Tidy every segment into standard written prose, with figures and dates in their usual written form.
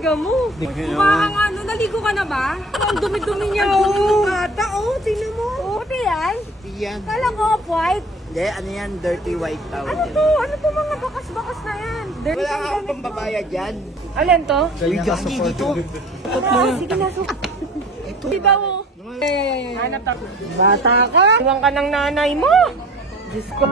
kaibigan mo. Mukha kang ano, naligo ka na ba? Ang dumi-dumi niya. Ang dumi ng bata, oh. Tingnan mo. Puti yan? Yan. Kala ko off-white. Hindi, ano yan? Dirty white towel. Ano to? Ano to mga bakas-bakas na yan? Dirty Wala ang akong gamit mo. pambabayad yan. Alin to? Uy, gagi dito. Sige na, so. Ito. Diba mo? Hanap ako. Bata ka? Iwan ka ng nanay mo. Diyos ko.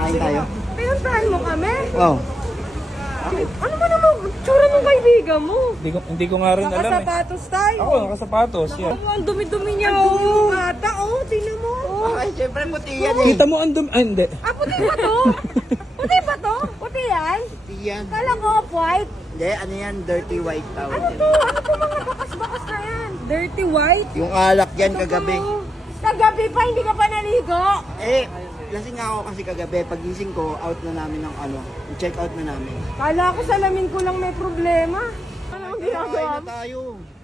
Kain tayo. Pinuntahan mo kami? Wow. Ano ba naman? Tsura ng kaibigan mo. Hindi ko nga rin alam eh. Nakasapatos tayo. Ako, nakasapatos. Yan. Ang dumi-dumi niya. Oh. Bata, oh. Tingnan mo. Oh. Ay, syempre puti yan eh. Kita mo ang dumi. Ay, hindi. Ah, puti ba to? Puti ba to? Puti yan? Puti yan. Kala ko off-white. Hindi, ano yan? Dirty white towel. Ano to? Ano to mga bakas-bakas na yan? Dirty white? Yung alak yan kagabi. Kagabi pa, hindi ka pa naligo. Eh, lasing nga ako kasi kagabi. Pagising ko, out na namin ng ano. Check out na namin. Kala ko salamin ko lang may problema. Ano ang Kain ginagawa na mo? tayo.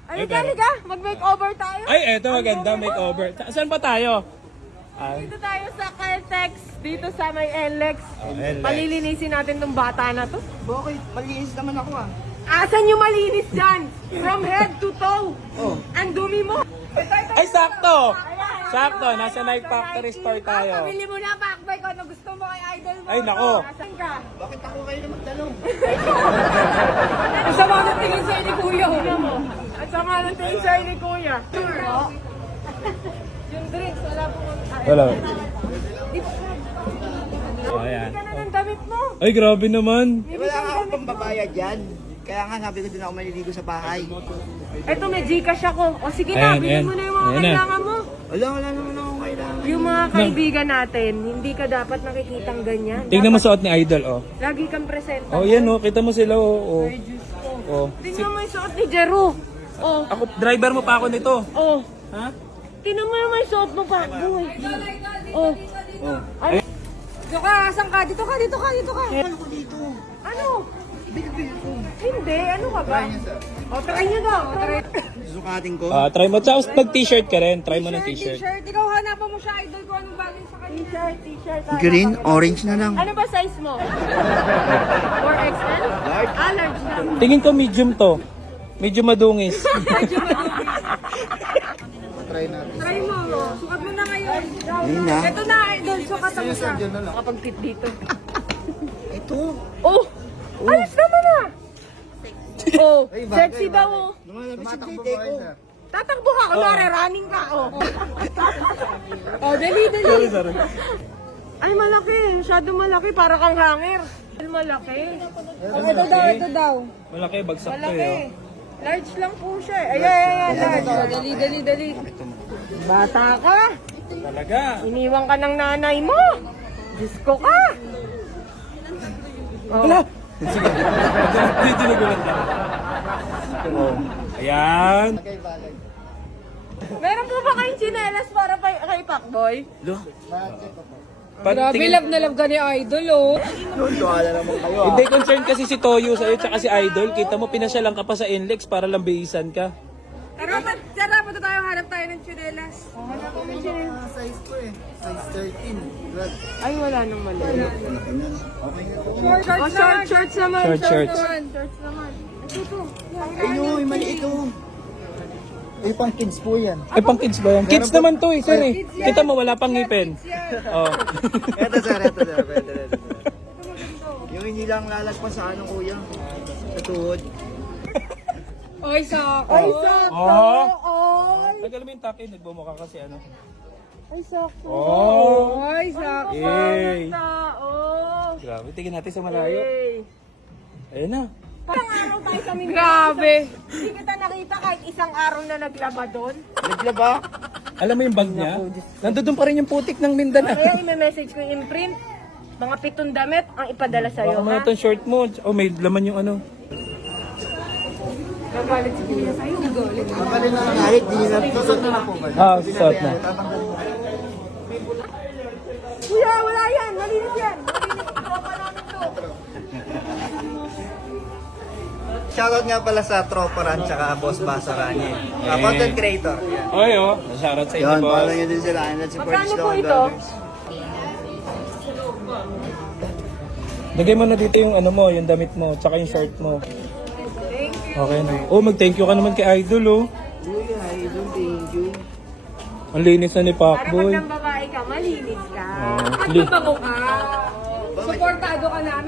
Halika. Mag-makeover tayo. Ay, eto maganda. Makeover. Saan pa tayo? Dito tayo sa Caltex. Dito sa may NLEX. NLEX. Palilinisin natin tong bata na to. Bakit? Malinis naman ako ah. Asan yung malinis dyan? From head to toe. Oh. Ang dumi mo. Ay, sakto! Sakto, nasa Nike Factory Store tayo. Pabili mo na backbike ko. Ano gusto mo kay idol mo? Ay, nako. Asan ka? Bakit ako kayo na magtanong? Ang sama ng tingin sa'yo ni Kuya. Ang sama ng tingin sa'yo ni Kuya. Yung drinks, wala po. Wala. Di ba? Oh, ayan. Hindi ka na ng damit mo. Ay, grabe naman. Eh, wala nga akong pambabayad yan. Kaya nga sabi ko din ako maliligo sa bahay. Eto, may Gcash ako. O sige na, Ayan, bilhin ayan. mo na yung mga Ayan na. kailangan mo. Wala naman akong kailangan. Yung mga kaibigan natin, hindi ka dapat nakikitang ganyan. Tingnan mo Dapat suot ni Idol, oh. lagi kang presenta. Oh, yan, oh. Kita mo sila, oh. Oh. Ay, Diyos ko. Oh. Tingnan mo yung suot ni Jero. Oh, Ako, driver mo pa ako nito. oh. Ha? Tingnan mo naman yung suot mo pa. Buhay. Oh. Oh. Ano? Dito ka, asan ka? Dito ka. Ano ko dito? Ano? Big ko. Hindi, ano ka ba? O, try nyo daw. Try. Susukatin ko. Try mo. Tapos pag-t-shirt ka rin. Try mo ng t-shirt. T-shirt. Ikaw hanapan mo siya, idol, kung anong bagay sa kanya. T-shirt. Green, orange na lang. Ano ba size mo? 4XL? Large. Ah, large na. Tingin ko medium to. Medyo madungis. Try natin. Try mo. Sukat mo na ngayon. Ayun na. Ito na, idol. Sukat mo siya. Kapag-fit dito. Ito. Oh! Ayos naman ah! Oh, sexy daw oh. Lumalabas yung tite ko. Tatakbo ka, kunwari, running ka oh. Oh, dali. Sorry. Ay, malaki. Masyado malaki. Para kang hanger. Malaki. Oh, ito daw. Malaki, bagsak to Malaki. eh. Large lang po siya. Ayan, large. Oh, dali. Bata ka. Talaga. Iniwan ka ng nanay mo. Diyos ko ka. Oh. Wala. Sige. Dito nagulat na. Oh. Ayan. Meron po ba kayong tsinelas para kay Pacboy? Lo. Grabe, love na love ka ni Idol, oh. Wala naman kayo ah. Hindi, concern kasi si Toyo sa'yo tsaka si Idol. Kita mo, pinasyalan ka pa sa NLEX para lang bihisan ka. Tara, punta tayo, hanap tayo ng tsinelas. Hanap ko ng tsinelas. Size ko eh. Size 13. Grad. Ay, wala nang mali. Okay nga to. Shorts naman. Shorts. Shorts naman. Ito. Ayun, mali ito. Eh, pang kids po yan. Ay, pang kids ba yan? Kids naman to eh, sir eh. Kita mo, wala pang ngipin. Oh. Ito sir. Ito. Yung hindi lang lalagpas sa ano kuya. Sa tuhod. Ay, sakto. Oh. Ay, Tagal mo yung takin, nagbumukha kasi ano. ay, sakto. Oh. Ay, sakto. Yay. Oh. Grabe, tingin natin sa malayo. Yay. Ayun na. Parang araw tayo sa Mindoro. Grabe. Hindi kita nakita kahit isang araw na naglaba doon. Naglaba? Alam mo yung bag niya? Nandoon pa rin yung putik ng Mindanao. Kaya i-message ko yung imprint. Mga 7 damit ang ipadala sa'yo, Baka mo ha? na itong short mo. Oh, may laman yung ano. Nagalit si Kuya sa'yo. Nagalit. Magaling na kahit di na. Susot na lang po ba? Ah, susot na. Tatanggal mo. Kuya, wala yan. Malinis yan. Malinis. Tropa namin to. Shoutout nga pala sa Tropa Ran tsaka Boss Basaranye. Content creator. Oy, oh. Shoutout sa inyo, Yun, follow boss. nyo din sila. And let's support Magkano Slow po ito? Vloggers. Lagay mo na dito yung ano mo, yung damit mo, tsaka yung shirt mo. Thank you. Okay na. Oh, mag-thank you ka naman kay Idol, oh. Uy, Idol, thank you. Ang linis na ni Para pag Pacboy. ng babae ka, malinis ka. Oh, At li- mabango ka. Supportado ka namin.